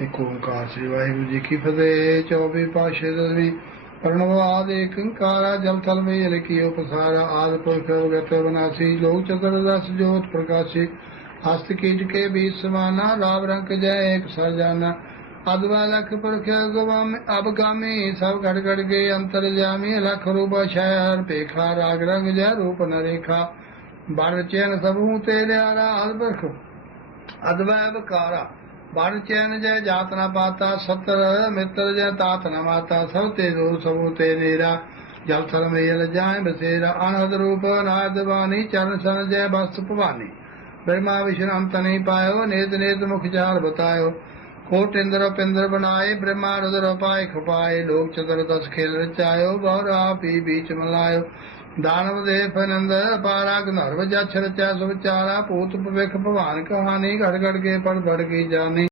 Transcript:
ਇੱਕ ਓੰਕਾਰ ਸ੍ਰੀ ਵਾਹਿਗੁਰੂ ਜੀ ਕੀ ਫਤਿਹ 24 ਪਾਸ਼ੇ ਦਸਵੀਂ ਪ੍ਰਣਵ ਆਦ ਏਕ ਜਲ ਥਲ ਮੇ ਲਿਖਿਓ ਪਸਾਰਾ, ਆਦ ਪੁਰਖ ਅਵਗਤ ਬਨਾਸੀ ਲੋਕ ਚਤੁਰ ਦਸ ਜੋਤ ਪ੍ਰਕਾਸ਼ੀ, ਹਸਤ ਕੀਟ ਕੇ ਬੀਜ ਸਮਾਨਾ ਰਾਮ ਰੰਗ ਜੈ ਏਕ ਸਰਜਾਨਾ। ਅਦਵਾ ਲਖ ਪੁਰਖ ਗਵਾਮੇ ਅਬ ਗਾਮੇ ਸਭ ਘੜ ਘੜ ਕੇ ਅੰਤਰ ਜਾਮੀ, ਲਖ ਰੂਪ ਸ਼ਹਿਰ ਪੇਖਾ ਰਾਗ ਰੰਗ ਜੈ ਰੂਪ ਨਰੇਖਾ ਬਰ ਚੈਨ ਸਭੂ ਤੇ ਲਿਆਰਾ ਅਦਬਖ ਅਦਵੈ ਬਕਾਰਾ। ਬਣ ਚੈਨ ਜੈ ਜਾਤ ਨਾ ਪਾਤਾ, ਸਤਰ ਮਿੱਤਰ ਜੈ ਤਾਤ ਨਾ ਮਾਤਾ, ਸਭ ਤੇ ਦੂਰ ਸਭੂ ਤੇ ਨੇਰਾ ਜਲ ਥਲ ਮੇਲ ਜਾਏ ਬਸੇਰਾ ਅਨਹਦ ਰੂਪ ਨਾਦ ਬਾਣੀ, ਚਰਨ ਸਨ ਜੈ ਬਸ ਭਵਾਨੀ। ਬ੍ਰਹਮਾ ਵਿਸ਼ਨ ਅੰਤ ਨਹੀਂ ਪਾਇਓ, ਨੇਤ ਨੇਤ ਮੁਖ ਚਾਲ ਬਤਾਇਓ। ਕੋਟ ਇੰਦਰ ਪਿੰਦਰ ਬਣਾਏ, ਬ੍ਰਹਮਾ ਰੁਦਰ ਪਾਏ। ਖਪਾਏ ਲੋਕ ਚਤੁਰ ਦਸ ਖੇਲ ਰਚਾਇਓ ਬਹੁ ਆਪੀ बीच ਮਲਾਇਓ। ਦਾਨਵ ਦੇ ਫਨੰਦ ਪਾਰਾ ਗਨਰਵ ਜਛ ਰਚਾ ਸੁ ਵਿਚਾਰਾ ਭੂਤ ਭਵਿਖ ਭਵਾਨ ਕਹਾਣੀ, ਘੜ ਘੜ ਕੇ ਪੜ ਪੜ ਕੀ ਜਾਣੀ।